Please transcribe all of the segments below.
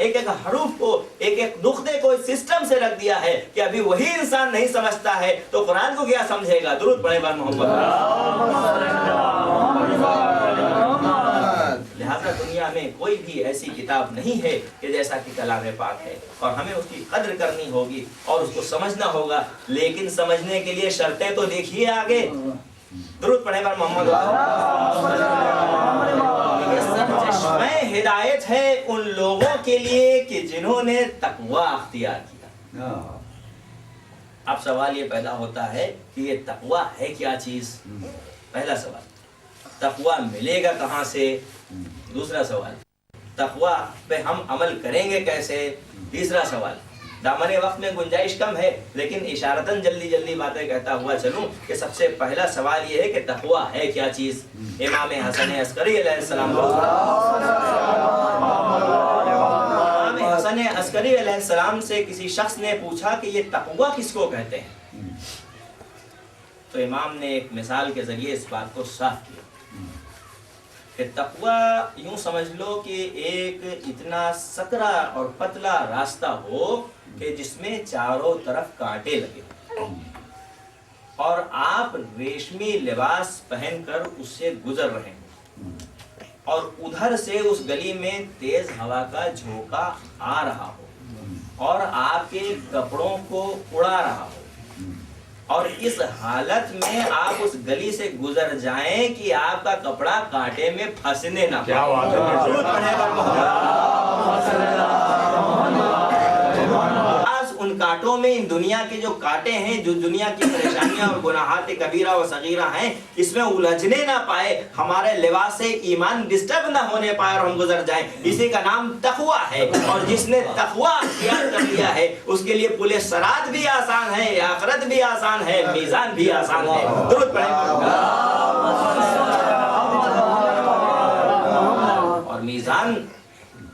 एक एक हरूफ को, एक एक नुक्ते को इस सिस्टम से रख दिया है कि अभी वही इंसान नहीं समझता है तो कुरान को क्या समझेगा। दुरूद पढ़े बार मोहम्मद। लिहाजा दुनिया में कोई भी ऐसी किताब नहीं है कि जैसा कि कलाम पाक है, और हमें उसकी कद्र करनी होगी और उसको समझना होगा। लेकिन समझने के लिए शर्तें तो देखिए आगे। दुरूद पढ़े बार मोहम्मद। हिदायत है उन लोगों के लिए कि जिन्होंने तकवा अख्तियार किया। अब सवाल ये पैदा होता है कि ये तकवा है क्या चीज। पहला सवाल, तकवा मिलेगा कहां से। दूसरा सवाल, तकवा पे हम अमल करेंगे कैसे। तीसरा सवाल, दामन वक्त में गुंजाइश कम है लेकिन इशारतन जल्दी जल्दी बातें कहता हुआ चलूं कि सबसे पहला सवाल ये है कि तकवा है क्या चीज। इमाम हसन अस्करी अलैहिस्सलाम हसन अस्करी अलैहिस्सलाम से किसी शख्स ने पूछा कि ये तकवा किसको कहते हैं, तो इमाम ने एक मिसाल के जरिए इस बात को साफ किया कि तकवा यूं समझ लो कि एक इतना सकरा और पतला रास्ता हो कि जिसमें चारों तरफ कांटे लगे और आप रेशमी लिबास पहनकर उससे गुजर रहे हैं और उधर से उस गली में तेज हवा का झोंका आ रहा हो और आपके कपड़ों को उड़ा रहा हो, और इस हालत में आप उस गली से गुजर जाएं कि आपका कपड़ा कांटे में फंसने ना उन कांटों में, इन दुनिया के जो कांटे हैं, जो दुनिया की परेशानियां और गुनाहात कबीरा व सगीरा हैं, इसमें उलझने ना पाए, हमारे लिबास से ईमान डिस्टर्ब ना होने पाए और हम गुजर जाएं, इसी का नाम तकवा है। और जिसने तकवा अख्तियार कर लिया है उसके लिए पुले सरात भी आसान है, आखिरत भी आसान है, मीज़ान भी आसान है। दुरूद पढ़ें। और मीज़ान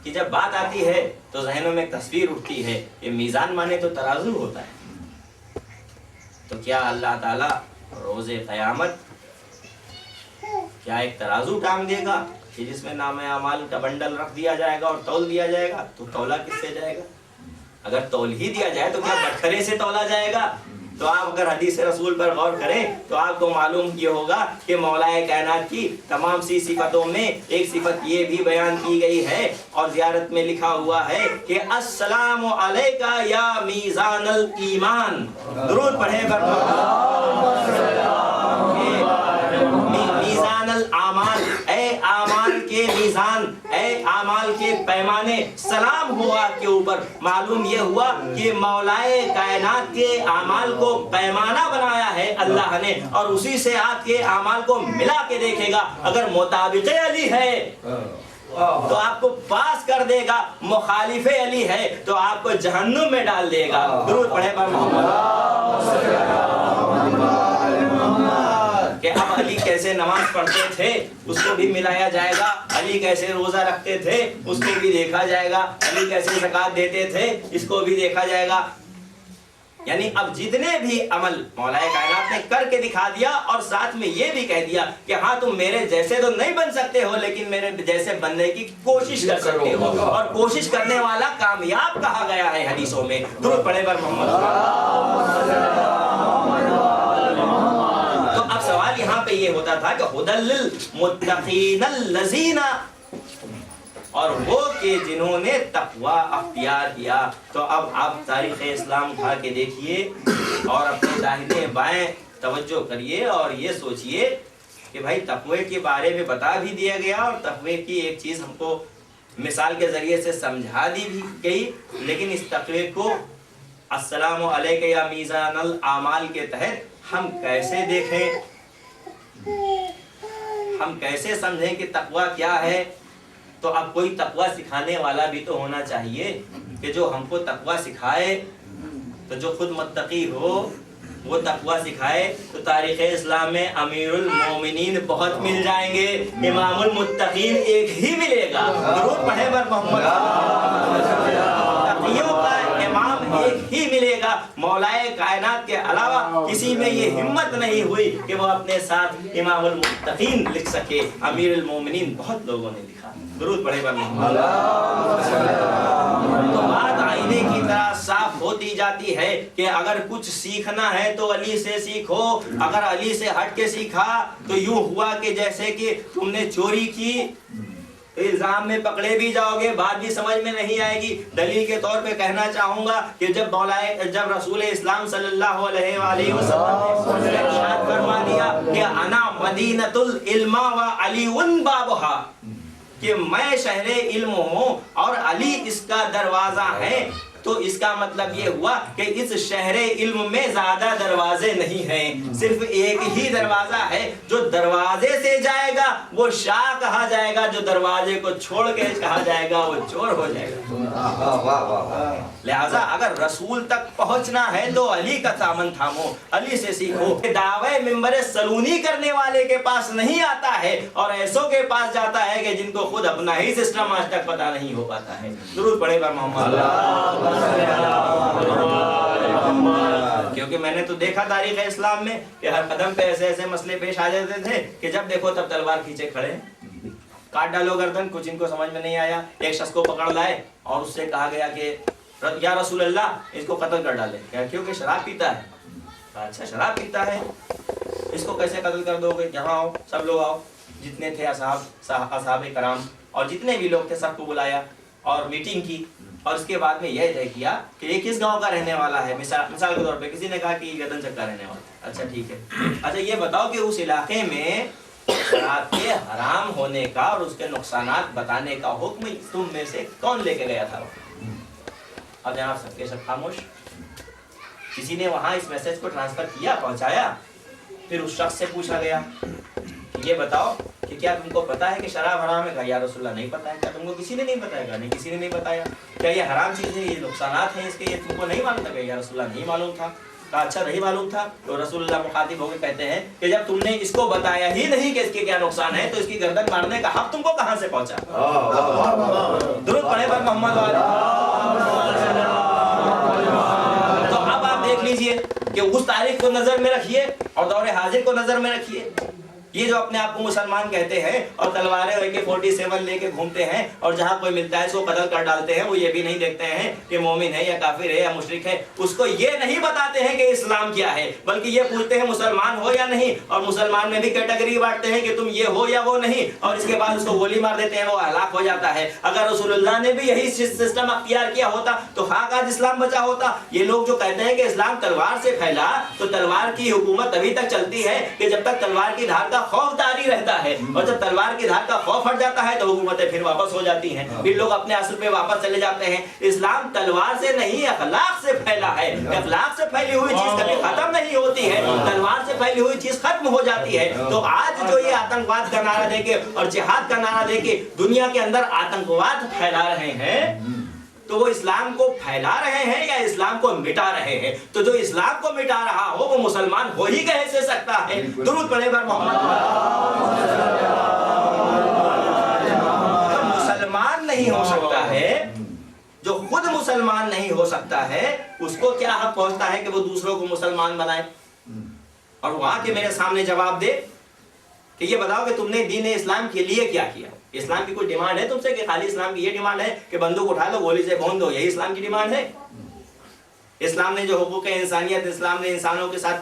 कि जब बात आती है तो ज़हनों में तस्वीर उठती है कि मीज़ान माने तो तराजू होता है। तो क्या अल्लाह ताला रोज़े क़यामत क्या एक तराजू टांग देगा कि जिसमें नामे अमाल का बंडल रख दिया जाएगा और तौल दिया जाएगा? तो तौला किससे जाएगा? अगर तौल ही दिया जाए तो क्या बटखरे से तौला जाएगा? तो आप अगर हदीस रसूल पर गौर करें तो आपको मालूम ये होगा कि मौलाए कायनात की तमाम सी सिफतों में एक सिफत ये भी बयान की गई है और ज़ियारत में लिखा हुआ है कि अस्सलामु अलैका या मीज़ानल ईमान। दुरूद पढ़े मीज़ानल आमाल, ए आमाल के मीज़ान, ए आमाल के पैमाने, सलाम हुआ आपके ऊपर। मालूम ये हुआ कि मौलाए कायनात के आमाल को पैमाना बनाया है अल्लाह ने और उसी से आपके आमाल को मिला के देखेगा। अगर मुताबिक़ अली है तो आपको पास कर देगा, मुखालिफ अली है तो आपको जहन्नुम में डाल देगा। दुरूद पढ़े पर मोहम्मद। कि अब अली कैसे नमाज पढ़ते थे उसको भी मिलाया जाएगा, अली कैसे रोजा रखते थे उसको भी देखा जाएगा, अली कैसे ज़कात देते थे इसको भी देखा जाएगा। यानी अब जितने भी अमल मौलाए कायनात ने करके दिखा दिया और साथ में ये भी कह दिया कि हाँ तुम मेरे जैसे तो नहीं बन सकते हो लेकिन मेरे जैसे बनने की कोशिश कर सकते हो, और कोशिश करने वाला कामयाब कहा गया है हदीसों में। दुरूद पढ़े पर मोहम्मद। तो अब सवाल यहाँ पे ये होता था कि हुदल लिल मुत्तकीनल लज़ीना, और वो कि जिन्होंने तक़वा अख्तियार किया। तो अब आप तारीख़ इस्लाम उठा के देखिए और अपने दाहिने बाएं तवज्जो करिए और ये सोचिए कि भाई तक़वे के बारे में बता भी दिया गया और तक़वे की एक चीज़ हमको मिसाल के ज़रिए से समझा दी भी गई, लेकिन इस तक़वे को अस्सलामु अलैका या मीज़ानल आमाल के तहत हम कैसे देखें, हम कैसे समझें कि तक़वा क्या है। तो अब कोई तक़वा सिखाने वाला भी तो होना चाहिए कि जो हमको तक़वा सिखाए। तो जो खुद मुत्तकी हो वो तक़वा सिखाए। तो तारीख़ इस्लाम में अमीरुल मोमिनीन बहुत मिल जाएंगे, इमामुल मुत्तकीन एक ही मिलेगा। दुरूद पढ़े पर मोहम्मद। तक़ियों का इमाम एक ही मिलेगा। मौलाए कायनात के अलावा किसी में ये हिम्मत नहीं हुई कि वो अपने साथ इमामुल मुत्तकीन लिख सके। अमीरुल मोमिनीन बहुत लोगों ने लिखा। दुरूद पढ़े पर मोहम्मद। तो बात आईने की तरह साफ होती जाती है कि अगर कुछ सीखना है तो अली से सीखो। अगर अली से हट के सीखा तो यूं हुआ कि जैसे कि तुमने चोरी की, इल्जाम में पकड़े भी जाओगे, बात भी समझ में नहीं आएगी। दलील के तौर पे कहना चाहूंगा कि जब रसूल इस्लाम सल्लल्लाहु अलैहि वसल्लम ने इरशाद फरमा दिया कि अना मदीनतुल इल्मा व अलीउन बाबुहा, कि मैं शहरे इल्म हूँ और अली इसका दरवाजा है, तो इसका मतलब ये हुआ कि इस शहरे इल्म में ज्यादा दरवाजे नहीं हैं, सिर्फ एक ही दरवाजा है। जो दरवाजे से जाएगा वो शाह कहा जाएगा, जो दरवाजे को छोड़ के कहा जाएगा वो चोर हो जाएगा। लिहाजा अगर रसूल तक पहुंचना है तो अली का दामन थामो, अली से सीखो। दावे मिंबर सलूनी करने वाले के पास नहीं आता है और ऐसों के पास जाता है कि जिनको खुद अपना ही सिस्टम आज तक पता नहीं हो पाता है। दुरूद पढ़े पर मोहम्मद। क्योंकि मैंने तो देखा तारीख़ इस्लाम में कि हर कदम पे ऐसे ऐसे मसले पेश आ जाते थे कि जब देखो तब तलवार खींचे खड़े, काट डालो गर्दन। कुछ इनको समझ में नहीं आया, एक शख्स को पकड़ लाए और उससे कहा गया कि या रसूल अल्लाह इसको कत्ल कर डाले। क्या? क्योंकि शराब पीता है। अच्छा शराब पीता है, इसको कैसे कत्ल कर दोगे? यहाँ आओ, सब लोग आओ। जितने थे असहाबे कराम और जितने भी लोग थे सबको बुलाया और मीटिंग की और उसके बाद में यह तय किया कि ये किस गांव का रहने वाला है। मिसाल के तौर पे किसी ने कहा कि गर्दन चक का रहने वाला है। अच्छा ठीक है, अच्छा ये बताओ कि उस इलाके में शराब के हराम होने का और उसके नुकसानात बताने का हुक्म तुम में से कौन लेके गया था? अब जनाब सबके सब खामोश। किसी ने वहां इस मैसेज को ट्रांसफर किया, पहुंचाया। फिर उस शख्स से पूछा गया कि ये बताओ कि क्या तुमको पता है कि शराब हराम है? या रसूलुल्लाह नहीं पता है। क्या तुमको किसी ने नहीं बताया? नहीं, किसी ने नहीं बताया। क्या ये हराम चीज़ है, ये नुकसानात हैं इसके, ये तुमको नहीं मालूम था? या रसूलुल्लाह नहीं मालूम था। कहा अच्छा नहीं मालूम था। तो रसूलुल्लाह मुखातिब होकर कहते हैं कि जब तुमने इसको बताया ही नहीं कि इसके क्या नुकसान है तो इसकी गर्दन मारने का हक तुमको कहां से पहुंचा? दुरूद पढ़े पर मोहम्मद वाले। तो अब आप देख लीजिए कि उस तारीख को नजर में रखिए और दौरे हाजिर को नजर में रखिए। ये जो अपने आप को मुसलमान कहते हैं और तलवारें AK-47 लेके घूमते हैं और जहाँ कोई मिलता है उसको कत्ल कर डालते हैं, वो ये भी नहीं देखते हैं कि मोमिन है या काफिर है या मुशरिक है। उसको ये नहीं बताते हैं कि इस्लाम क्या है, बल्कि ये पूछते हैं मुसलमान हो या नहीं। और मुसलमान में भी कैटेगरी बांटते हैं कि तुम ये हो या वो नहीं, और इसके बाद उसको गोली मार देते हैं, वो हलाक हो जाता है। अगर रसूलुल्लाह ने भी यही सिस्टम अख्तियार किया होता तो खाक आज इस्लाम बचा होता। ये लोग जो कहते हैं कि इस्लाम तलवार से फैला, तो तलवार की हुकूमत तभी तक चलती है कि जब तक तलवार की धार का खौफ तारी रहता है, और जब तलवार की धार का खौफ हट जाता है तो हुकूमतें फिर वापस हो जाती हैं, फिर लोग अपने असल पे वापस चले जाते हैं। इस्लाम तलवार से नहीं अखलाक से फैला है। अखलाक से फैली हुई चीज कभी खत्म नहीं होती है, तलवार से फैली हुई चीज खत्म हो जाती है। तो आज जो ये आतंकवाद का नारा देके और जिहाद का नारा देके दुनिया के अंदर आतंकवाद फैला रहे हैं, तो वो इस्लाम को फैला रहे हैं या इस्लाम को मिटा रहे हैं? तो जो इस्लाम को मिटा रहा हो वो मुसलमान हो ही कैसे सकता है? दुरूद पढ़े पर मोहम्मद। तो मुसलमान नहीं हो सकता है, जो खुद मुसलमान नहीं हो सकता है, उसको क्या हक पहुंचता है कि वो दूसरों को मुसलमान बनाए? और वो आके मेरे सामने जवाब दे कि ये बताओ कि तुमने दीन इस्लाम के लिए क्या किया? इस्लाम की कोई डिमांड है तुमसे कि खाली इस्लाम की ये डिमांड है कि बंदूक उठा लो, गोली से भून दो, यही इस्लाम की डिमांड है? इस्लाम ने जो हुकूक इंसानियत, इस्लाम ने इंसानों के साथ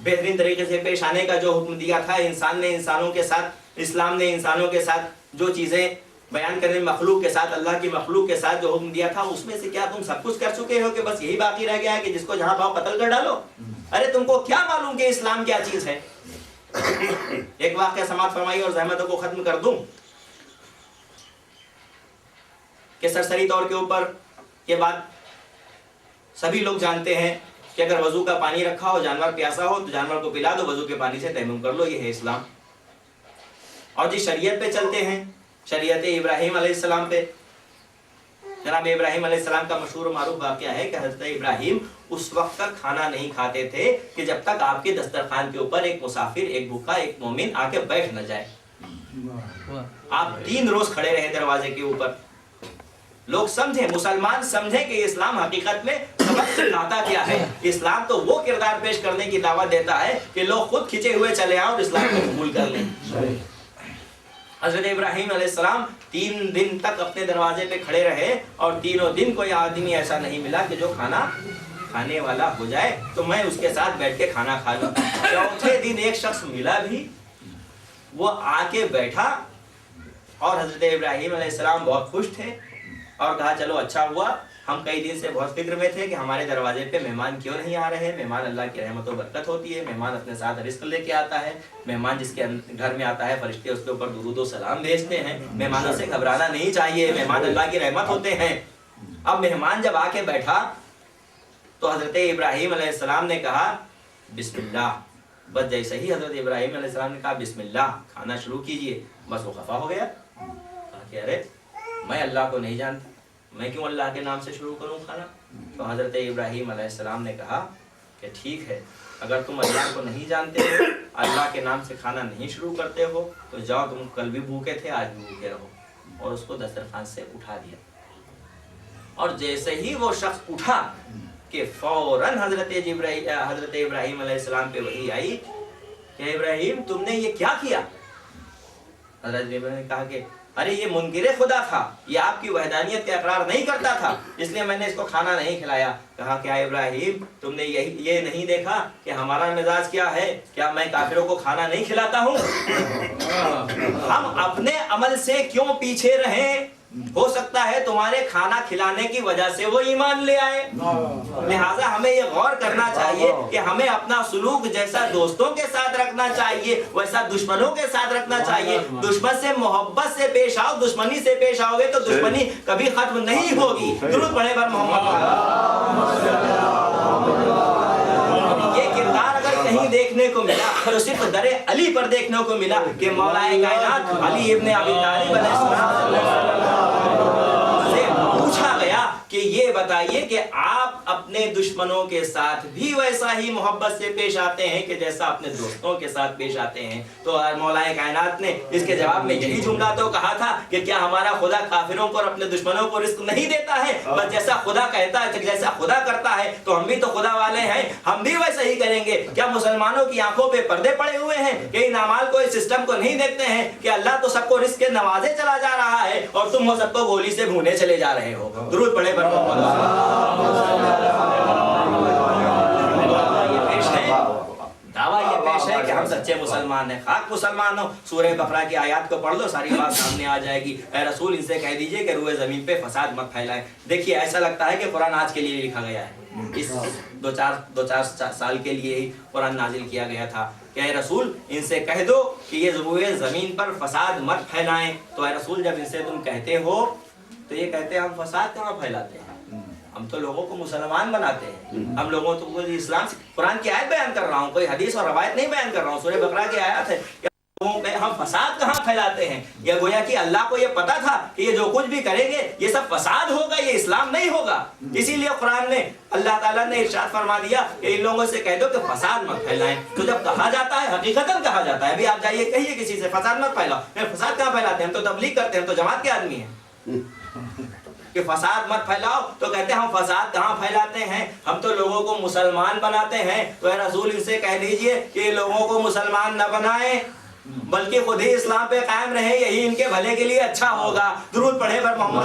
बेहतरीन तरीके से पेश आने का जो हुक्म दिया था, इंसान ने इंसानों के साथ, इस्लाम ने इंसानों के साथ जो चीजें बयान करने, मखलूक के साथ, अल्लाह की मखलूक के साथ जो हुक्म दिया था, उसमें से क्या तुम सब कुछ कर चुके हो कि बस यही बाकी रह गया है कि जिसको जहां पाओ कत्ल कर डालो? अरे तुमको क्या मालूम कि इस्लाम क्या चीज है? एक वाक़या समाप्त फरमाइए और ज़हमतों को खत्म कर दूं कि सरसरी तौर के ऊपर ये बात सभी लोग जानते हैं कि अगर वजू का पानी रखा हो, जानवर प्यासा हो तो जानवर को पिला दो, वजू के पानी से तयम्मुम कर लो, ये है इस्लाम। और जिस शरीयत पे चलते हैं, शरीयत इब्राहीम अलैहिस्सलाम पे, जनाब इब्राहीम अलैहिस्सलाम का मशहूर मारूफ वाक़या है कि हज़रत इब्राहीम उस वक्त तक खाना नहीं खाते थे कि जब तक आपके दस्तरखान के ऊपर एक मुसाफिर, एक भूखा, एक मोमिन आके बैठ न जाए। आप 3 रोज खड़े रहे दरवाजे के ऊपर। लोग समझे, मुसलमान समझे कि इस्लाम हकीकत में सबक सिखाता क्या है। इस्लाम तो वो किरदार पेश करने की दावत देता है कि लोग खुद खिंचे हुए चले आए और इस्लाम को कबूल कर लें। हज़रत इब्राहीम अलैहिस्सलाम 3 दिन तक अपने दरवाजे पे खड़े रहे और तीनों दिन कोई आदमी ऐसा नहीं मिला कि जो खाना खाने वाला हो जाए तो मैं उसके साथ बैठ के खाना खा लूं। चौथे दिन एक शख्स मिला भी, वो आके बैठा और हज़रत इब्राहीम अलैहिस्सलाम बहुत खुश थे और कहा चलो अच्छा हुआ, हम कई दिन से बहुत फिक्र में थे कि हमारे दरवाजे पे मेहमान क्यों नहीं आ रहे। मेहमान अल्लाह की रहमत और बरकत होती है, मेहमान अपने साथ रिस्क लेके आता है, मेहमान जिसके घर में आता है फरिश्ते उसके ऊपर दुरूद और सलाम भेजते हैं। मेहमानों से घबराना नहीं चाहिए, मेहमान अल्लाह की रहमत होते हैं। अब मेहमान जब आके बैठा तो हज़रत इब्राहीम अलैहिस्सलाम ने कहा बिस्मिल्लाह। बस जैसे ही हज़रत इब्राहीम अलैहिस्सलाम ने कहा बिस्मिल्लाह, खाना शुरू कीजिए, बस वो खफा हो गया। कहा कि अरे मैं अल्लाह को नहीं जानता, मैं क्यों अल्लाह के नाम से शुरू करूं खाना? तो हज़रत इब्राहीम अलैहिस्सलाम ने कहा कि ठीक है, अगर तुम अल्लाह को नहीं जानते हो, अल्लाह के नाम से खाना नहीं शुरू करते हो, तो जाओ, तुम कल भी भूखे थे, आज भी भूखे रहो। और उसको दस्तरखान से उठा दिया। और जैसे ही वो शख्स उठा कि फौरन हज़रत इब्राहीम अलैहिस्सलाम पे वही आई कि इब्राहीम तुमने ये क्या किया? हज़रत इब्राहीम ने कहा कि अरे ये मुनकिर खुदा था, ये आपकी वहदानियत का इकरार नहीं करता था, इसलिए मैंने इसको खाना नहीं खिलाया। कहा क्या इब्राहीम तुमने ये नहीं देखा कि हमारा मिजाज क्या है? क्या मैं काफिरों को खाना नहीं खिलाता हूँ? हम अपने अमल से क्यों पीछे रहें? हो सकता है तुम्हारे खाना खिलाने की वजह से वो ईमान ले आए। लिहाजा हमें ये गौर करना चाहिए कि हमें अपना सुलूक जैसा दोस्तों के साथ रखना चाहिए वैसा दुश्मनों के साथ रखना चाहिए। दुश्मन से मोहब्बत से पेश आओ, दुश्मनी से पेश आओगे तो दुश्मनी कभी खत्म नहीं होगी। दुरूद पढ़े पर मोहम्मद। ये किरदार अगर कहीं देखने को मिला तो सिर्फ दरे अली पर देखने को मिला कि मौलाए कायनात अली इब्ने अबी तालिब अलैहिस्सलाम से पूछा गया कि ये बताइए कि आप अपने दुश्मनों के साथ भी वैसा ही मोहब्बत से पेश आते हैं कि जैसा अपने दोस्तों के साथ पेश आते हैं? तो मौलाए कायनात ने इसके जवाब में यही जुमला तो कहा था कि क्या हमारा खुदा काफिरों को और अपने दुश्मनों को रिस्क नहीं देता है? बस जैसा खुदा कहता है, जैसा खुदा करता है तो हम भी तो खुदा वाले हैं, हम भी वैसा ही करेंगे। क्या मुसलमानों की आंखों पे पर्दे पड़े हुए हैं कि इन अमाल को, इस सिस्टम को नहीं देखते हैं कि अल्लाह तो सबको रिस्क के नवाजे चला जा रहा है और तुम वो सबको गोली से भूने चले जा रहे हो? दुरूद पढ़े पर दावा ये पेश है कि हम सच्चे मुसलमान हैं। खाक मुसलमान हो, सूरह बकरा की आयत को पढ़ लो, सारी बात सामने आ जाएगी। ऐ रसूल इनसे कह दीजिए कि रूए जमीन पे फसाद मत फैलाएं। देखिए ऐसा लगता है कि कुरान आज के लिए लिखा गया है, इस दो चार साल के लिए ही कुरान नाजिल किया गया था कि ऐ रसूल इनसे कह दो कि ये रूए जमीन पर फसाद मत फैलाएं। तो ऐ रसूल जब इनसे तुम कहते हो तो ये कहते हैं हम फसाद कहाँ फैलाते हैं? हम तो लोगों को मुसलमान बनाते हैं। हम लोगों को इस्लाम से, कुरान की आयत बयान कर रहा हूँ, कोई हदीस और रवायत नहीं बयान कर रहा हूँ। सूरह बकरा की आयत है कि हम फसाद कहाँ फैलाते हैं। यह गोया कि अल्लाह को यह पता था कि ये जो कुछ भी करेंगे ये सब फसाद होगा, ये इस्लाम नहीं होगा। इसीलिए कुरान में अल्लाह ताला ने इरशाद फरमा दिया कि इन लोगों से कह दो कि फसाद मत फैलाएं। तो जब कहा जाता है, हकीकतन कहा जाता है, अभी आप जाइए कहिए किसी से फसाद मत फैलाओ, फसाद कहाँ फैलाते हैं, हम तो तबलीग करते हैं, हम तो जमात के आदमी हैं कि फसाद मत फैलाओ। तो कहते हैं हम फसाद कहाँ फैलाते हैं, हम तो लोगों को मुसलमान बनाते हैं। तो रसूल इनसे कह दीजिए कि लोगों को मुसलमान न बनाए बल्कि खुद ही इस्लाम पे कायम रहे, यही इनके भले के लिए अच्छा होगा। दुरूद पढ़े पर मोहम्मद।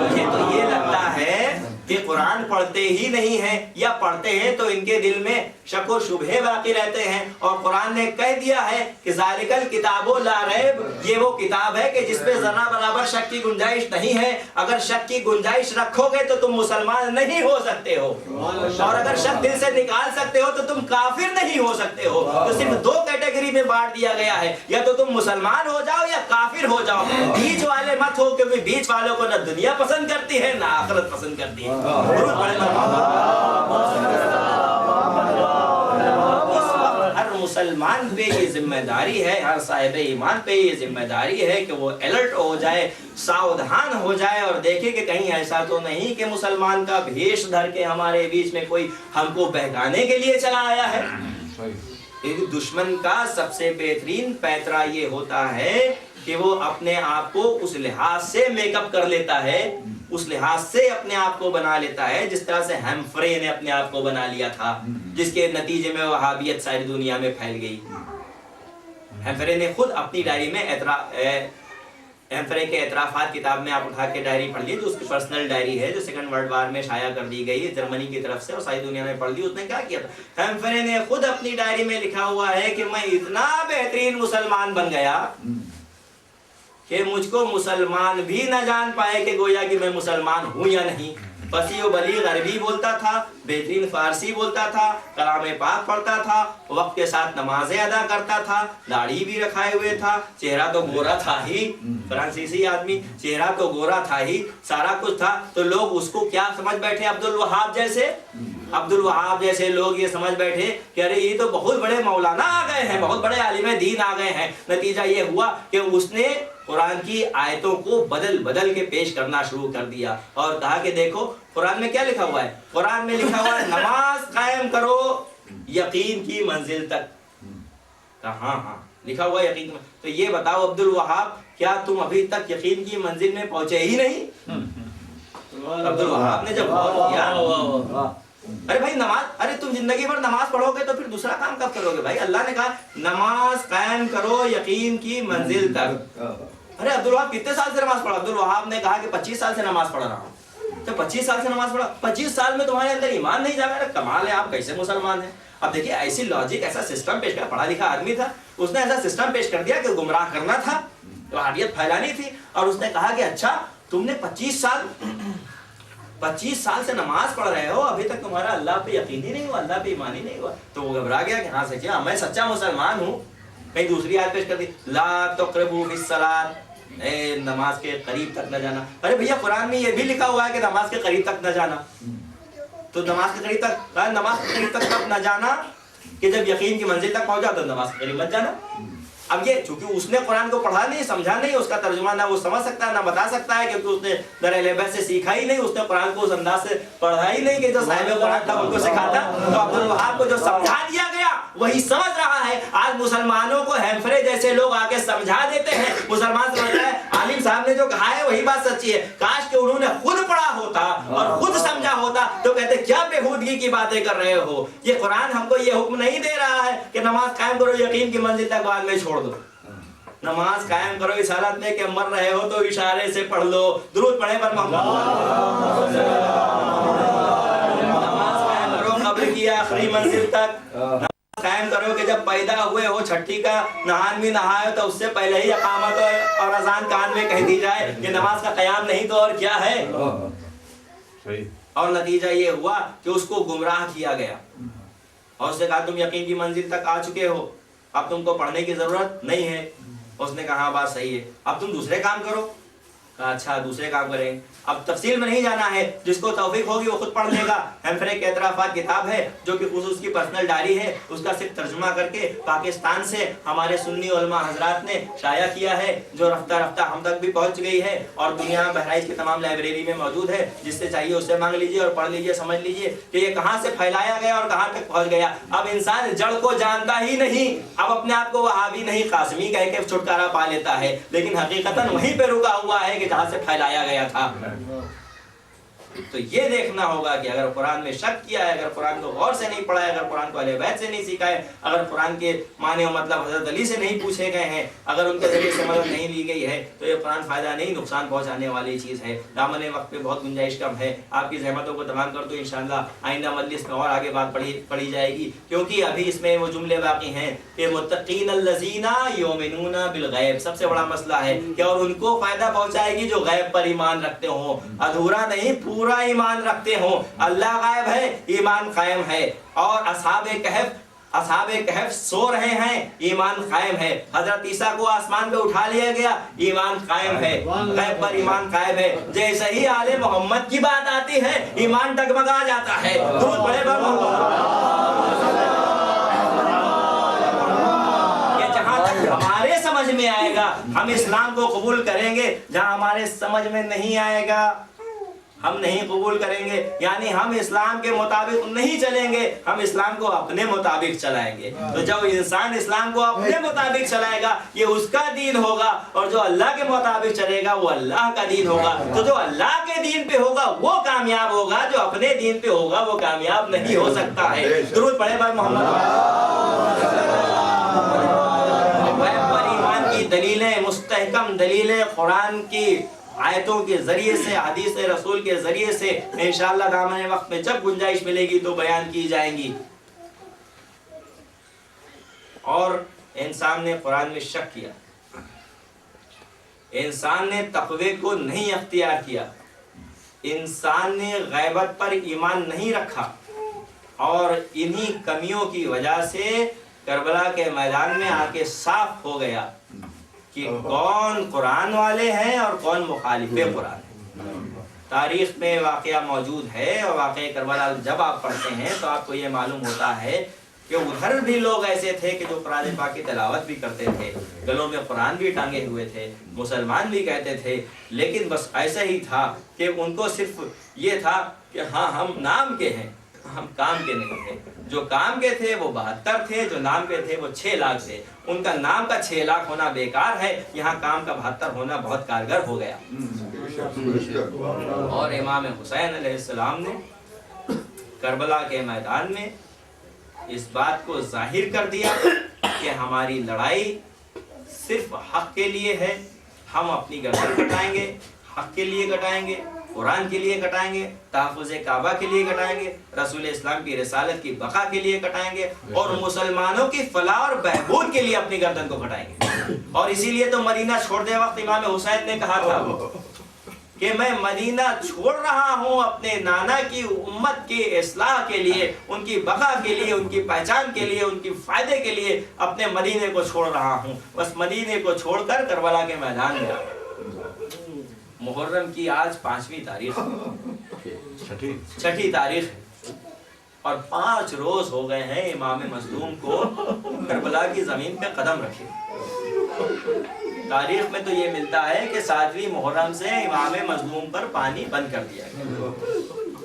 मुझे तो ये लगता है कि कुरान पढ़ते ही नहीं है, या पढ़ते हैं तो इनके दिल में शक व शुबहे बाकी रहते हैं। और कुरान ने कह दिया है कि ज़ालिकल किताबो ला रैब, ये वो किताब है कि जिसपे जरा बराबर शक की गुंजाइश नहीं है। अगर शक की गुंजाइश रखोगे तो तुम मुसलमान नहीं हो सकते हो, और अगर शक दिल से निकाल सकते हो तो तुम काफिर नहीं हो सकते हो। तो सिर्फ दो कैटेगरी में बांट दिया गया है, या तो तुम मुसलमान हो जाओ या काफिर हो जाओ, बीच वाले मत हो, क्योंकि बीच वालों को न दुनिया पसंद करती है ना आखिरत पसंद करती है। हर मुसलमान पे ये जिम्मेदारी है, हर साहिब ईमान पे ये जिम्मेदारी है कि वो अलर्ट हो जाए, सावधान हो जाए और देखे कि कहीं ऐसा तो नहीं कि मुसलमान का भेष धर के हमारे बीच में कोई हमको बहकाने के लिए चला आया है। एक दुश्मन का सबसे बेहतरीन पैतरा ये होता है कि वो अपने आप को उस लिहाज से मेकअप कर लेता है, उस लिहाज से अपने आप को बना लेता है जिस तरह से हैम्फ्रे ने अपने आप को बना लिया था, जिसके नतीजे में वहाबियत सारी दुनिया में फैल गई। हैम्फ्रे ने खुद अपनी डायरी में हैम्फ्रे के एतराफात किताब में आप उठा के डायरी पढ़ ली, जो उसकी पर्सनल डायरी है, जो सेकंड वर्ल्ड वार में शाया कर दी गई है जर्मनी की तरफ से और सारी दुनिया में पढ़ ली। उसने क्या किया था, हैम्फ्रे ने खुद अपनी डायरी में लिखा हुआ है कि मैं इतना बेहतरीन मुसलमान बन गया कि मुझको मुसलमान भी न जान पाए कि गोया कि मैं मुसलमान हूं या नहीं। फसी व बलीग अरबी बोलता था, बेहतरीन फारसी बोलता था, कलाम पाक पढ़ता था, वक्त के साथ नमाजें अदा करता था, दाढ़ी भी रखाए हुए था, चेहरा तो गोरा था ही, फ्रांसीसी आदमी, चेहरा तो गोरा था ही, सारा कुछ था। तो लोग उसको क्या समझ बैठे, अब्दुल वहाब जैसे लोग ये समझ बैठे कि अरे ये तो बहुत बड़े मौलाना आ गए हैं, बहुत बड़े आलिम दीन आ गए हैं। नतीजा ये हुआ कि उसने कुरान की आयतों को बदल बदल के पेश करना शुरू कर दिया और कहा कि देखो कुरान में क्या लिखा हुआ है, कुरान में लिखा हुआ है नमाज कायम करो यकीन की मंजिल तक। हाँ लिखा हुआ है यकीन। तो ये बताओ अब्दुल वहाब, क्या तुम अभी तक यकीन की मंजिल में पहुंचे ही नहीं? अब्दुल वहाब ने जब किया, अरे भाई नमाज, अरे तुम जिंदगी भर नमाज पढ़ोगे तो फिर दूसरा काम कब करोगे भाई? अल्लाह ने कहा नमाज कायम करो यकीन की मंजिल तक। अरे अब्दुल वहाब कितने साल से नमाज पढ़ा? अब्दुल वहाब ने कहा कि 25 साल से नमाज पढ़ रहा हूँ। तो 25 साल से नमाज पढ़ा, 25 साल में तुम्हारे अंदर ईमान नहीं जागा? कमाल है, आप कैसे मुसलमान हैं? अब देखिए ऐसी लॉजिक, ऐसा सिस्टम पेश कर, पढ़ा लिखा आदमी था, उसने ऐसा सिस्टम पेश कर दिया कि गुमराह करना था, वहाबियत फैलानी थी। और उसने कहा कि अच्छा तुमने 25 साल से नमाज पढ़ रहे हो, अभी तक तुम्हारा अल्लाह पे यकीन ही नहीं हुआ, अल्लाह पे ईमान ही नहीं हुआ। तो वो घबरा गया कि हाँ सच्ची, मैं सच्चा मुसलमान हूँ। कहीं दूसरी आयत पेश कर दी, ला तक़रबू बिस्सलात, नमाज के करीब तक न जाना। अरे भैया कुरान में ये भी लिखा हुआ है कि नमाज के करीब तक न जाना। तो नमाज के करीब तक, नमाज के करीब तक कब न जाना कि जब यकीन की मंजिल तक पहुंचा तो नमाज के करीब मत जाना। अब ये चूंकि उसने कुरान को पढ़ा नहीं, समझा नहीं, उसका तर्जुमा ना वो समझ सकता है ना बता सकता है, क्योंकि उसने दर-ए-लेबस से सीखा ही नहीं, उसने कुरान को उस अंदाज से पढ़ा ही नहीं कि जो साहिब कुरान था उनको सिखाता। तो अब्दुल वहाब को जो समझा दिया गया वही समझ रहा है। आज मुसलमानों को हैम्फ्रे जैसे लोग आके समझा देते हैं, मुसलमान समझ रहा है आलिम साहब ने जो कहा है वही बात सच्ची है। काश कि उन्होंने खुद पढ़ा होता और खुद समझा होता तो कहते क्या बेहूदगी की बातें कर रहे हो। ये कुरान हमको ये हुक्म नहीं दे रहा है कि नमाज कायम करो यकीन की मंजिल तक, बाद में छोड़ दो। नमाज कायम करो इस हालत में कि मर रहे हो तो इशारे से पढ़ लो, दुरूद पढ़े पर मोहम्मद। नमाज कायम करो कब्र की आखिरी मंजिल तक, नमाज कायम करो कि जब पैदा हुए हो छठी का नहान भी नहाए तो उससे पहले ही इकामत और अजान कान में कह दी जाए कि नमाज का कयाम नहीं तो और क्या है। और नतीजा ये हुआ कि उसको गुमराह किया गया और उसने कहा तुम यकीन की मंजिल तक आ चुके हो, अब तुमको पढ़ने की जरूरत नहीं है। उसने कहा हाँ बात सही है, अब तुम दूसरे काम करो। अच्छा दूसरे काम करेंगे। अब तफसील में नहीं जाना है, जिसको तौफीक होगी वो खुद पढ़ लेगा। हमफरे के एतराफात किताब है जो कि खुसूस की पर्सनल डायरी है, उसका सिर्फ तर्जुमा करके पाकिस्तान से हमारे सुन्नी उलमा हजरात ने शाया किया है, जो रफ्ता रफ्ता हम तक भी पहुंच गई है और दुनिया में बहराइच की तमाम लाइब्रेरी में मौजूद है। जिससे चाहिए उससे मांग लीजिए और पढ़ लीजिए, समझ लीजिए कि ये कहाँ से फैलाया गया और कहाँ तक पहुंच गया। अब इंसान जड़ को जानता ही नहीं, अब अपने आप को वहाबी नहीं कासमी कह के छुटकारा पा लेता है, लेकिन हकीकतन वहीं पे रुका हुआ है कि जहाँ से फैलाया गया था। तो ये देखना होगा कि अगर कुरान में शक किया है, अगर कुरान को गौर से नहीं पढ़ा है, अगर कुरान को अहले बैत से नहीं सीखा है, अगर कुरान के माने और मतलब हजरत अली से नहीं पूछे गए हैं, अगर उनके जरिए से मदद नहीं ली गई है, तो ये कुरान फायदा नहीं नुकसान पहुंचाने वाली चीज़ है। दामन वक्त पे बहुत गुंजाइश कम है, आपकी जहमतों को तमाम कर दो, इंशाअल्लाह आइंदा मजलिस में और आगे बात पढ़ी जाएगी, क्योंकि अभी इसमें वो जुमले बाकी हैं कि मुत्तकीन अल्लज़ीना युमिनूना बिल गैब, सबसे बड़ा मसला है कि और उनको फायदा पहुंचाएगी जो गैब पर ईमान रखते हो, अधूरा नहीं पूरा ईमान रखते हो। अल्लाह गायब है, ईमान कायम है। और असहाबे कहफ सो रहे हैं, ईमान कायम है। हजरत ईसा को आसमान पे उठा लिया गया, ईमान कायम है, गैब पर ईमान कायम है। जैसे ही आले मोहम्मद की बात आती है, ईमान डगमगा जाता है। दुरूद पढ़े जहां तक हमारे समझ में आएगा हम इस्लाम को कबूल करेंगे, जहां हमारे समझ में नहीं आएगा हम नहीं कबूल करेंगे। यानी हम इस्लाम के मुताबिक नहीं चलेंगे, हम इस्लाम को अपने मुताबिक चलाएंगे। तो जब इंसान इस्लाम को अपने मुताबिक चलाएगा ये उसका दीन होगा, और जो अल्लाह के मुताबिक चलेगा वो अल्लाह का दीन होगा। तो जो अल्लाह के दीन पे होगा वो कामयाब होगा, जो अपने दीन पे होगा वो कामयाब नहीं हो सकता है। दुरूद पढ़े भाई मोहम्मद। पर ईमान की दलीलें, मुस्तहकम दलीलें कुरान की आयतों के जरिए से, हदीस रसूल के जरिए से इंशाअल्लाह दामन वक्त में जब गुंजाइश मिलेगी तो बयान की जाएंगी। और इंसान ने कुरान में शक किया, इंसान ने तक़वे को नहीं अख्तियार किया, इंसान ने गैबत पर ईमान नहीं रखा, और इन्हीं कमियों की वजह से करबला के मैदान में आके साफ हो गया कि कौन कुरान वाले हैं और कौन मुखालिफे कुरान है। तारीख में वाक़या मौजूद है, और वाक़या करबला जब आप पढ़ते हैं तो आपको ये मालूम होता है कि उधर भी लोग ऐसे थे कि जो कुरान पाक की तिलावत भी करते थे, गलों में कुरान भी टांगे हुए थे, मुसलमान भी कहते थे, लेकिन बस ऐसा ही था कि उनको सिर्फ ये था कि हाँ हम नाम के हैं, हम काम के नहीं थे। जो काम के थे वो 72 थे, जो नाम के थे वो 6 लाख थे। उनका नाम का 6 लाख होना बेकार है, यहाँ काम का 72 होना बहुत कारगर हो गया। और इमाम हुसैन अलैहिस्सलाम ने करबला के मैदान में इस बात को जाहिर कर दिया कि हमारी लड़ाई सिर्फ हक के लिए है, हम अपनी गर्दन कटाएंगे, हक के लिए कटाएंगे, कुरान के लिए कटाएंगे, तहफ़्फ़ुज़ काबा के लिए कटाएंगे, रसूल इस्लाम की रिसालत की बका के लिए कटाएंगे, और मुसलमानों की फलाह और बहबूद के लिए अपनी गर्दन को कटाएंगे। और इसीलिए तो मदीना छोड़ते वक्त इमाम हुसैन ने कहा था कि मैं मदीना छोड़ रहा हूँ अपने नाना की उम्मत की इस्लाह के लिए, उनकी बका के लिए, उनकी पहचान के लिए, उनकी फ़ायदे के लिए अपने मदीने को छोड़ रहा हूँ। बस मदीने को छोड़कर करबला के मैदान में आ। मुहर्रम की आज 5वीं तारीख, छठी तारीख है, और 5 रोज हो गए हैं इमाम मज़लूम को करबला की ज़मीन पे कदम रखे। तारीख में तो ये मिलता है कि 7वीं मुहर्रम से इमाम मज़लूम पर पानी बंद कर दिया गया,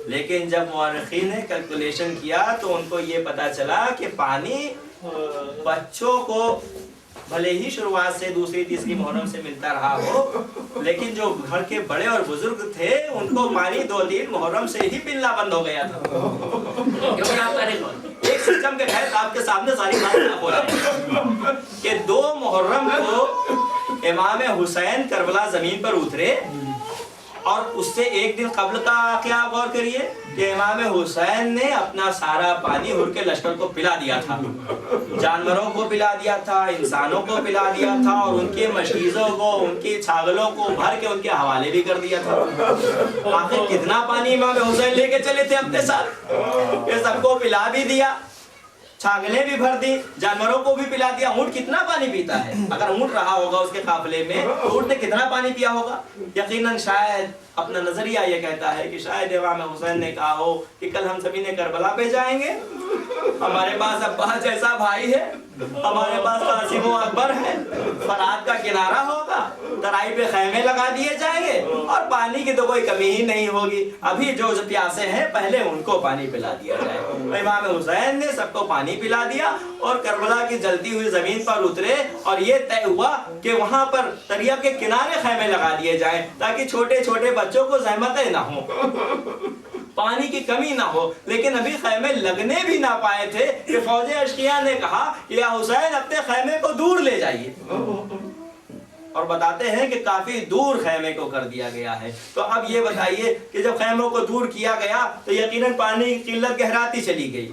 लेकिन जब मुअर्रिखीन ने कैलकुलेशन किया तो उनको ये पता चला कि पानी बच्चों को भले ही शुरुआत से 2री 3री मुहर्रम से मिलता रहा हो, लेकिन जो घर के बड़े और बुजुर्ग थे उनको पानी 2-3 मुहर्रम से ही मिलना बंद हो गया था। क्योंकि आप एक सिस्टम के तहत आपके सामने सारी बात बोला कि 2 मुहर्रम को इमाम हुसैन करबला जमीन पर उतरे, और उससे एक दिन कबल का वाक़या आप गौर करिए कि इमाम हुसैन ने अपना सारा पानी हुर के लश्कर को पिला दिया था, जानवरों को पिला दिया था, इंसानों को पिला दिया था, और उनके मशीज़ों को, उनकी छागलों को भर के उनके हवाले भी कर दिया था। आखिर कितना पानी इमाम हुसैन लेके चले थे अपने साथ, ये सबको पिला भी दिया, छागलें भी भर दी, जानवरों को भी पिला दिया। ऊँट कितना पानी पीता है? अगर ऊँट रहा होगा उसके काफिले में तो ऊँट ने कितना पानी पिया होगा? यकीनन शायद अपना नजरिया ये कहता है कि शायद इमाम हुसैन ने कहा हो कि कल हम सभी ने करबला पे जाएंगे, हमारे पास अब्बास जैसा भाई है, हमारे पास कासिम अकबर है, फरात का किनारा होगा, तराई पे खैमे लगा दिए जाएंगे और पानी की तो कोई कमी ही नहीं होगी। अभी जो प्यासे हैं पहले उनको पानी पिला दिया जाए। तो इमाम हुसैन ने सबको पानी पिला दिया और करबला की जलती हुई जमीन पर उतरे और ये तय हुआ कि वहां पर दरिया के किनारे खैमे लगा दिए जाएं ताकि छोटे छोटे बच्चों को जहमतें ना हो, पानी की कमी ना हो। लेकिन अभी खैमे लगने भी ना पाए थे कि फौजे अशकिया ने कहा कि या हुसैन अपने खैमे को दूर ले जाइए, और बताते हैं कि काफी दूर खैमे को कर दिया गया है। तो अब ये बताइए कि जब खैमों को दूर किया गया तो यकीनन पानी की किल्लत गहराती चली गई।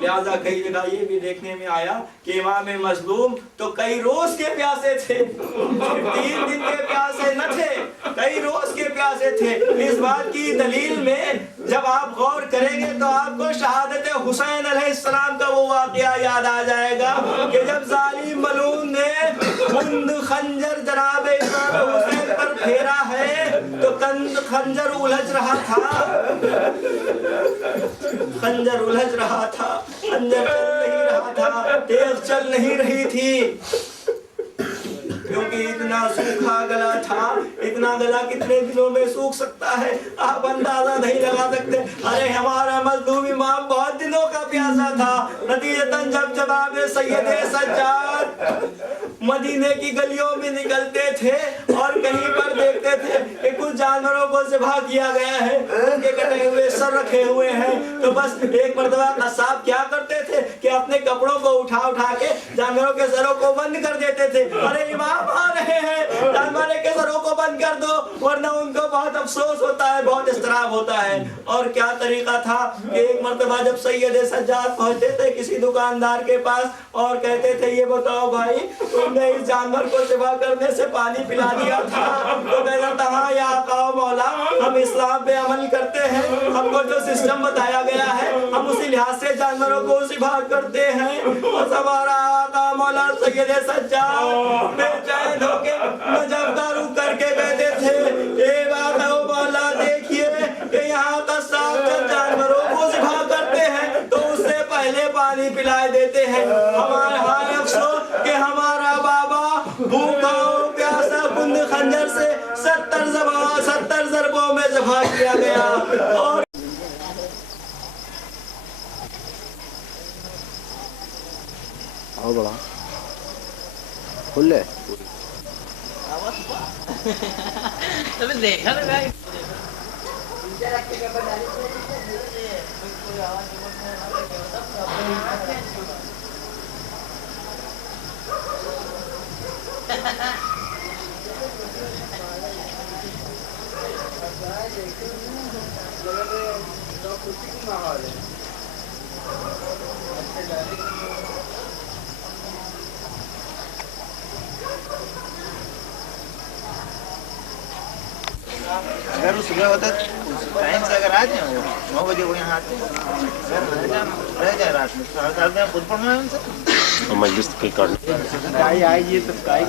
लिहाजा कई जगह ये भी देखने में आया कि इमाम मजलूम तो कई रोज के प्यासे थे, 3 दिन के प्यासे न थे, कई रोज के प्यासे थे। इस बात की दलील में जब आप गौर करेंगे तो आपको शहादत हुसैन अलैहिस्सलाम का वो वाकया याद आ जाएगा कि जब जालिम मलून ने मुंद खंजर जनाब इमाम हुसैन पर फेरा है तो खंजर उलझ रहा था, खंजर उलझ रहा था, खंजर चल नहीं रहा था, तेज चल नहीं रही थी, क्योंकि इतना सूखा गला था। इतना गला कितने दिनों में सूख सकता है आप अंदाजा नहीं लगा सकते। अरे हमारा मजलूम इमाम बहुत दिनों का प्यासा था। नतीजतन जब जनाब सैयद सज्जाद मदीने की गलियों में निकलते थे और कहीं पर देखते थे कि कुछ जानवरों को ज़िबा किया गया है, उनके कटे हुए सर रखे हुए हैं, तो बस एक मर्तबा कसाब क्या करते थे कि अपने कपड़ों को उठा उठा के जानवरों के सरों को बंद कर देते थे। अरे इमाम आ रहे हैं, जानवरों के सरों को बंद कर दो, वरना उनको बहुत अफसोस होता है, बहुत इस्तराब होता है। और क्या तरीका था कि एक मर्तबा जब सैयद सज्जाद पहुंचते थे किसी दुकानदार के पास और कहते थे ये बताओ भाई तुमने इस जानवर को ज़िबा करने से पानी पिला दिया था, तो कहता था हाँ या आका मौला हम इस्लाम पे अमल करते हैं, हमको जो सिस्टम बताया गया है हम उसी लिहाज से जानवरों को ज़िबा करते हैं। और हमारा आका मौला सैयद सज्जाद बेचैन होके नजफ का रुख करके कहते थे ए आका मौला देखिए कि यहाँ कसाब जब जानवरों को ज़िबा करते हैं तो उससे पहले पानी पिलाए देते हैं। हमारे हाय अफसोस कि हमारा बाबा भूखा प्यासा कुंद खंजर से 70 ज़रबों में ज़िबा किया गया। और आओ बड़ा खुले तभी देखा ना भाई अगर वो सुबह होता टाइम से अगर आ जाए वो 9 बजे वो यहाँ आते रह जाए रात में तो खुद पढ़ना है उनसे मजलिस की कर गाय आएगी तो गाय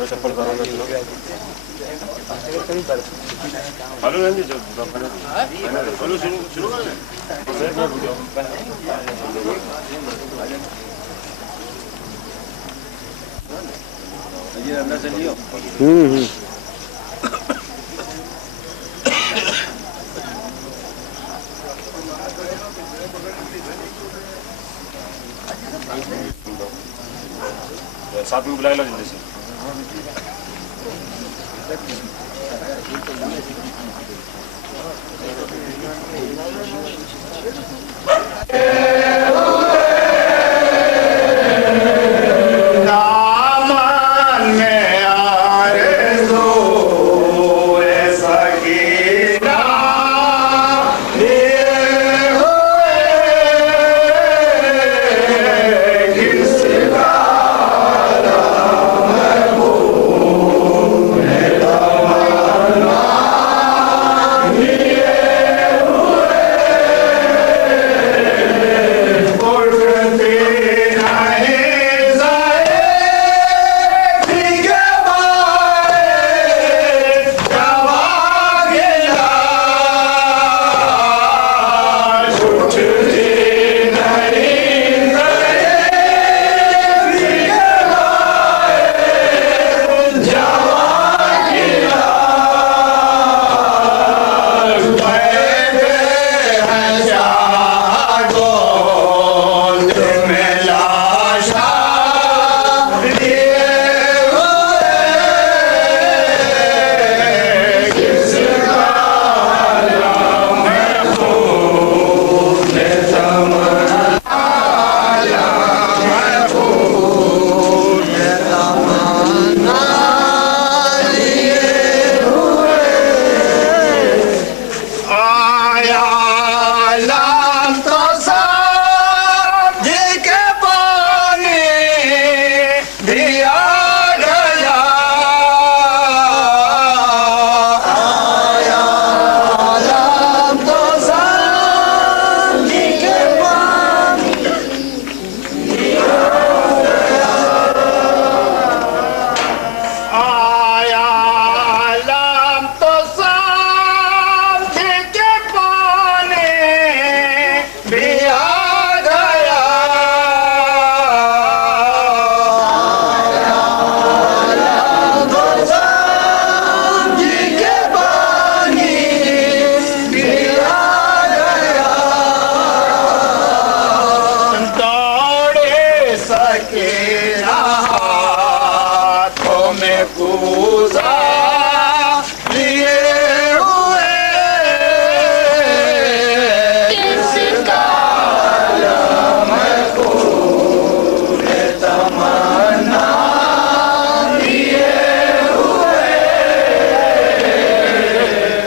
चप्पल हेलो रहेंगे जो हेलो शुरू ये अंदर चलिए। साथ में बुलाएगा जल्दी से। पूजा लिए हुए किसका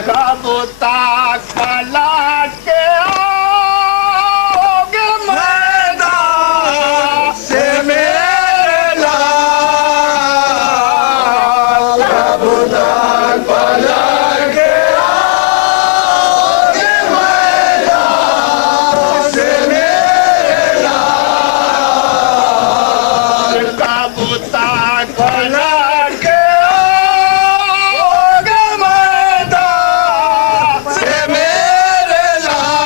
कब तक पलट के आओगे मैदान से मेरे लाल कब तक पलट के आओगे मैदान से मेरे लाल कब तक पलट के आओगे मैदान से मेरे लाल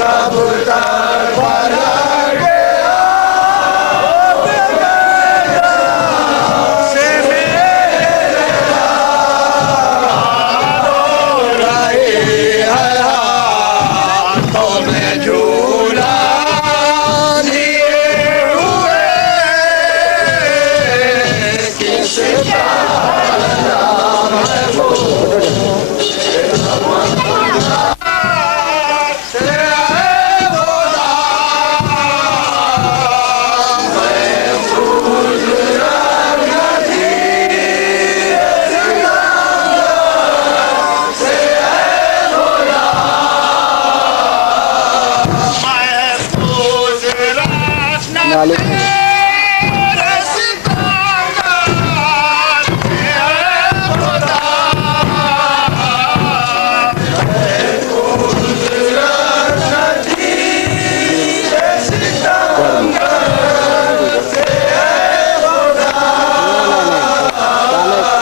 कब तक पलट के आओगे मैदान से मेरे लाल रही है हाथों में झूला लिए हुए किसका नाम है वो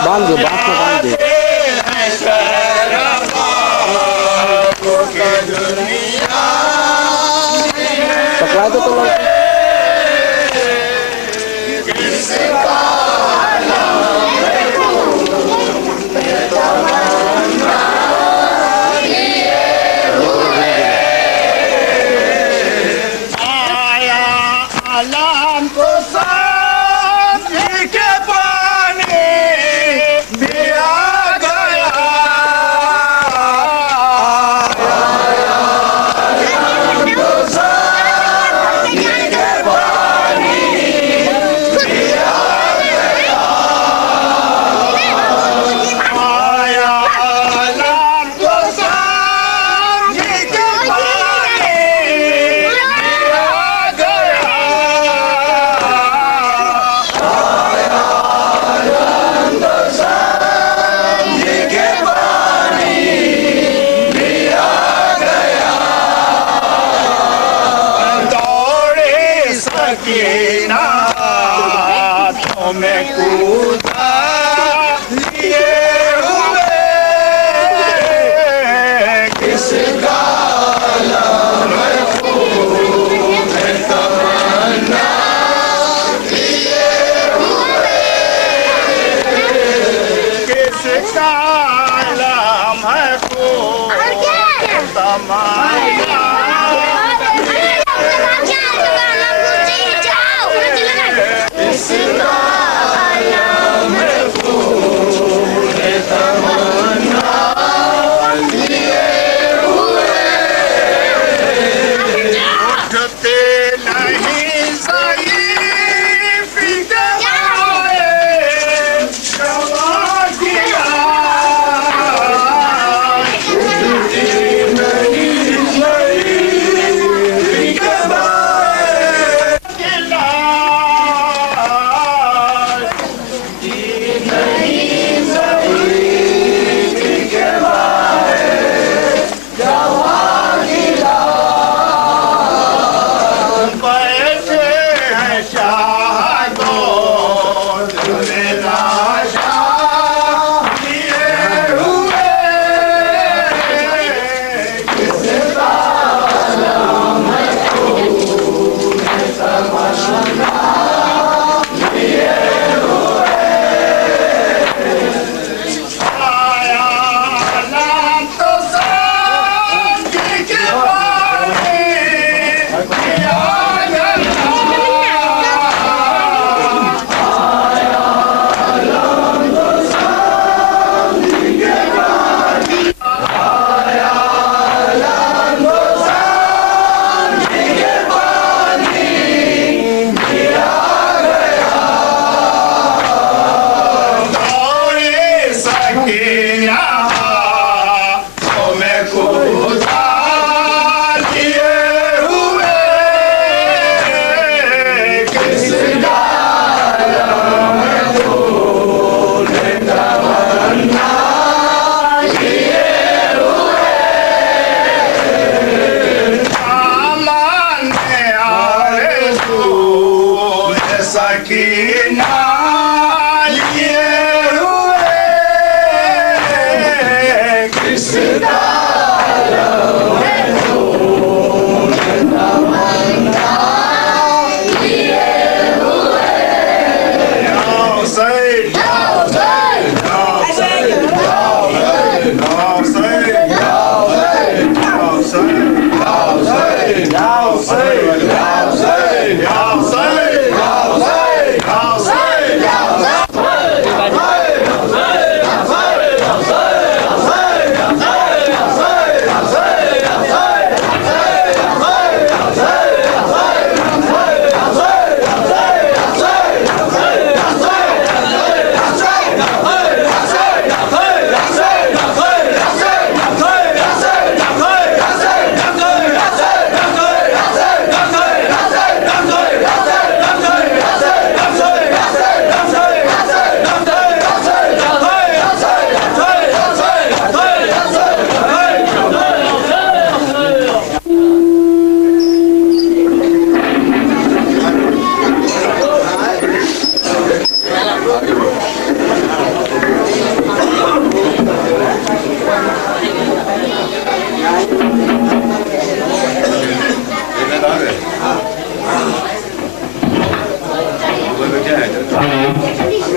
बांध दे बांध को बांध दे पकड़ा दो तो आया आलम को सांझी के पानी दिया गया आलम को सांझी के पानी दिया गया आया आलम को सांझी के पानी दिया गया दौड़े सकीना हाथों में कूदा लिए हुए किसका नाम है खूब तमन्ना लिए हुए किसका नाम है खूब तमन्ना इसका नाम है फूल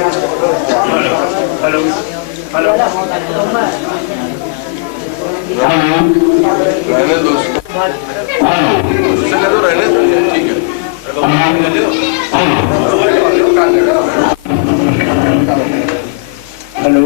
हेलो हेलो रहने दो उससे कह दो रहने दो ठीक है हेलो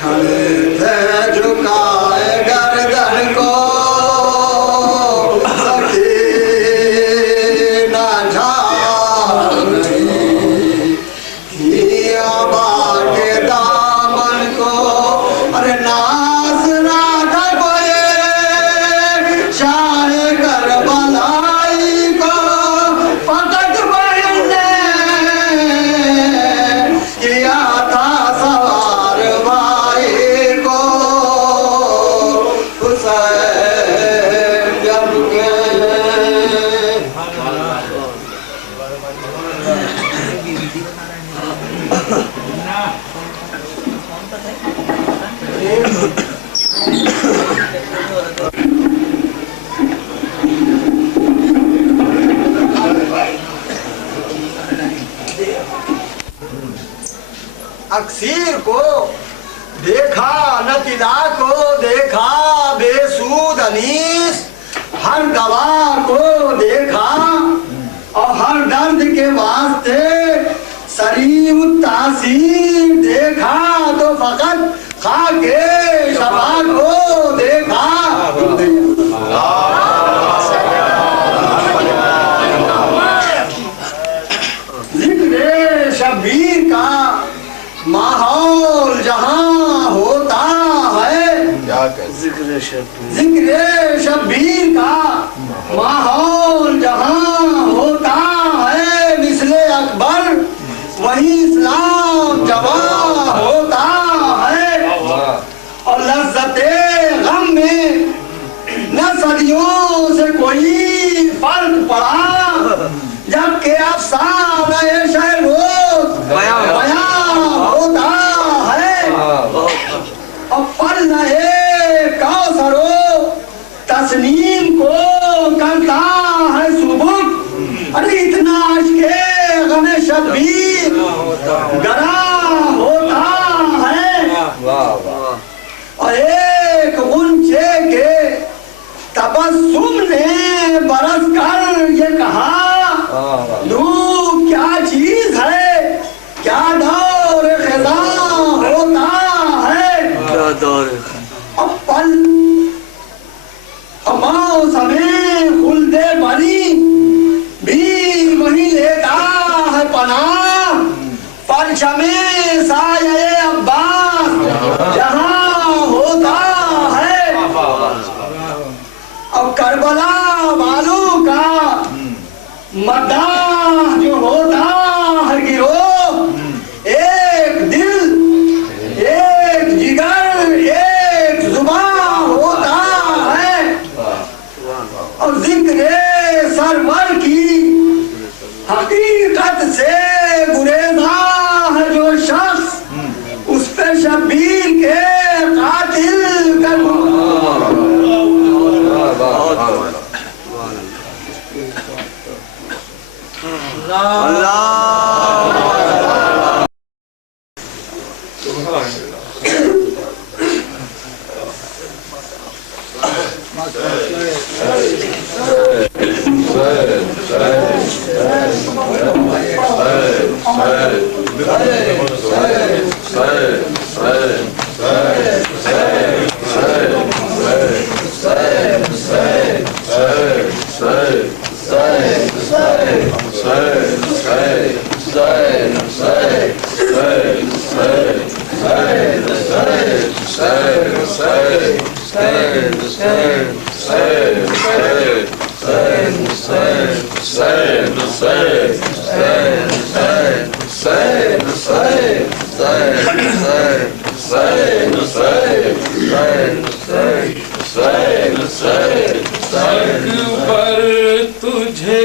Hare अक्सीर को देखा, नतिला को देखा, बेसूद अनीस हर दवा को देखा, और हर दर्द के वास्ते सरीम तासीर देखा, तो फकत खाके शबा को देखा। जिक्र शबीर का माहौल जहाँ होता है, जिक्र शबीर का माहौल जहाँ होता है, मिसले अकबर वही इस्लाम जवां होता है। और लज्जते गम में न सदियों से कोई फर्क पड़ा, जबकि अफसाना शहर बयां होता है। और पल रहे कौसरो तस्नीम को करता है सुबुह, अरे इतना अश्के गमे शबीर गरा होता है। और एक गुंचे के तबस्सुम ने बरस कर ये कहा, नूर क्या चीज है, क्या दौर खिज़ा होता है। अब पल मौसमे खुल्दे बनी भी वही लेता है पनाह, परचमे साये अब्बास जहाँ होता है। अब करबला वालों का मद्दाह जो होता है गिरोह, एक दिल, एक जिगर, एक जुबान होता है। और जिक्र सरवर की हकीकत से गुरेजा है जो शख्स, उस पे शबीर के कातिल का अकबर तुझे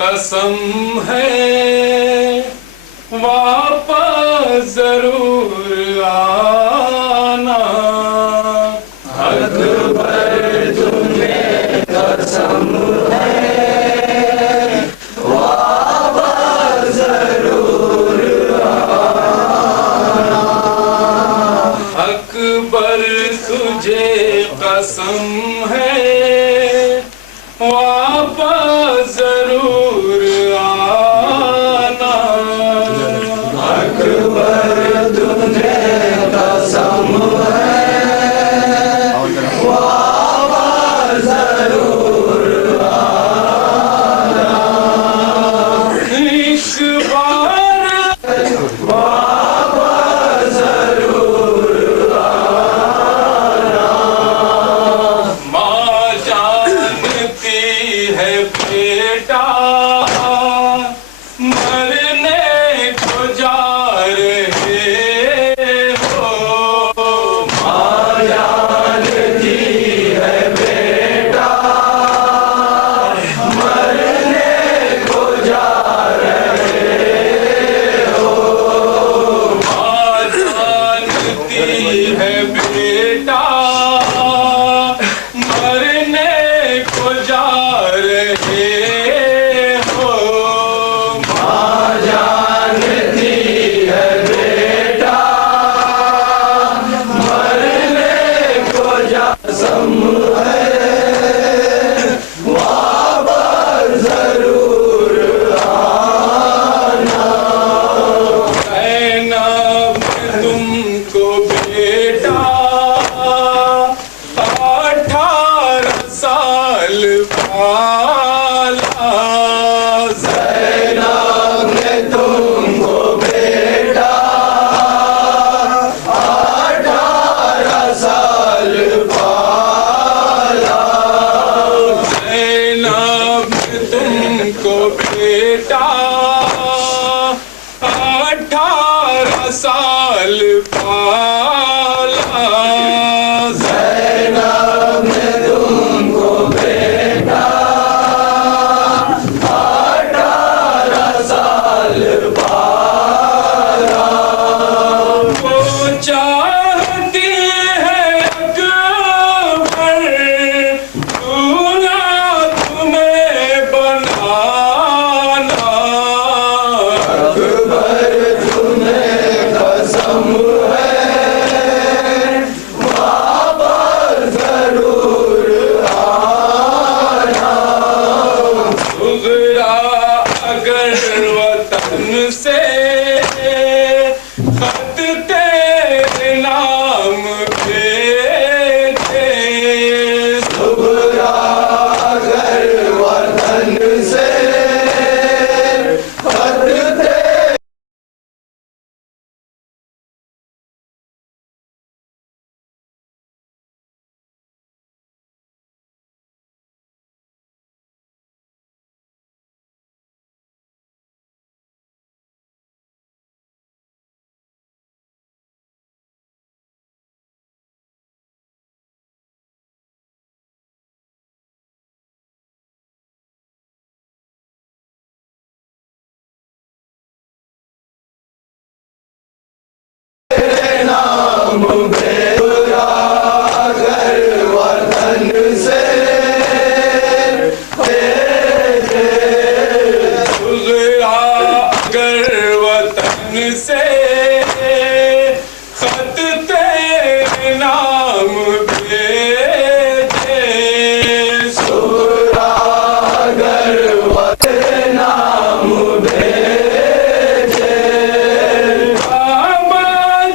कसम है वापस जरूर आना। अकबर तुझे कसम है वापस जरूर आना। अकबर तुझे कसम है वापस जरूर आना। अकबर तुझे कसम है वापस जरूर आना। इस बार वापस जरूर आना। माँ जानती है बेटा मरने को जा 18 साल पाला ज़ैनब ने तुमको बेटा 18 साल पाला वो चाहती है अकबर दूल्हा तुम्हें बनाना अकबर तुम्हें कसम है वापस जरूर आना सुगरा अगर वतन से खत तेरे नाम भेजे सुगरा अगर वतन से खत तेरे नाम भेजा अगर वतन से सुगरा अगर वतन से खत तेरे नाम भेजे सुगरा अगर वतन नाम भेजे बाबा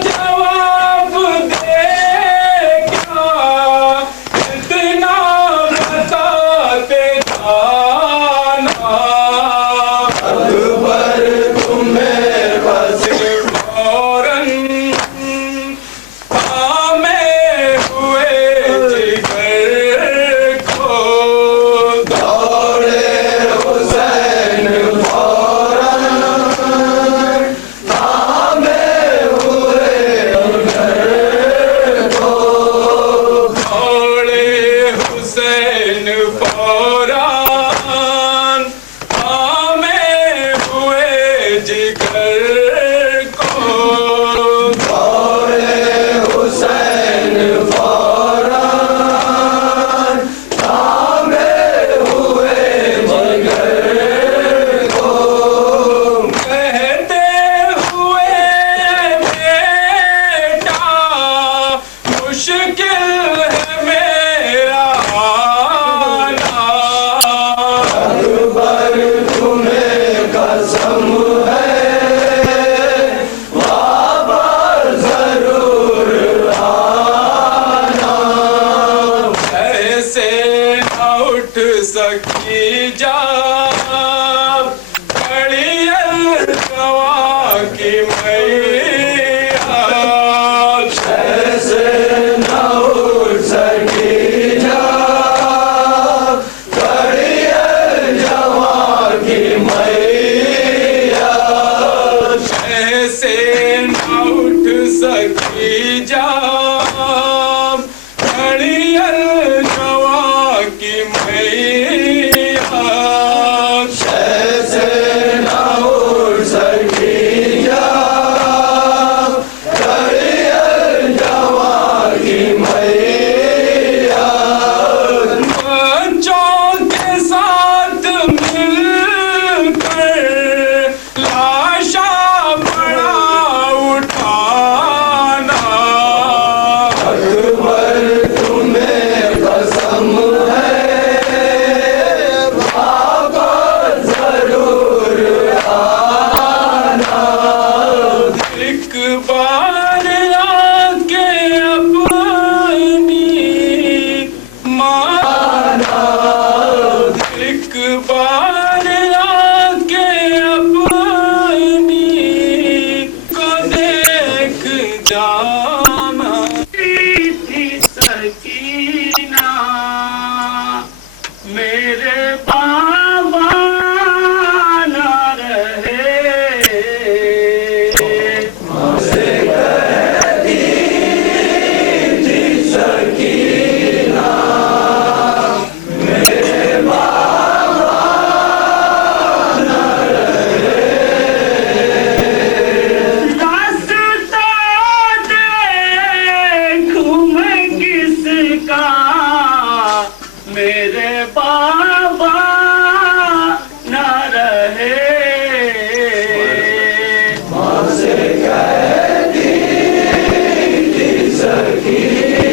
जवाब दे क्या इतना बताते जाना अकबर तुम्हें बस फौरन थामे हुए जिगर को दौड़े हुसैन फौरन थामे हुए जिगर को दौड़े हुसैन फौरन थामे हुए जिगर को दौड़े हुसैन फौरन थामे हुए जिगर को कहते हुए बेटा मुश्किल है मेरा आना अकबर तुम्हें कसम है वापस जरूर आना ऐसे न उठ सकी जा घड़ियल गवा की मैया ऐसे न उठ सकी जा घड़ियल गवा की मैया ऐसे न उठ सकी जा घड़ियल गवा की मैया ऐसे न उठ सकी जा घड़ियल गवा की मैया बच्चों के साथ मिलकर लाशा बड़ा उठाना की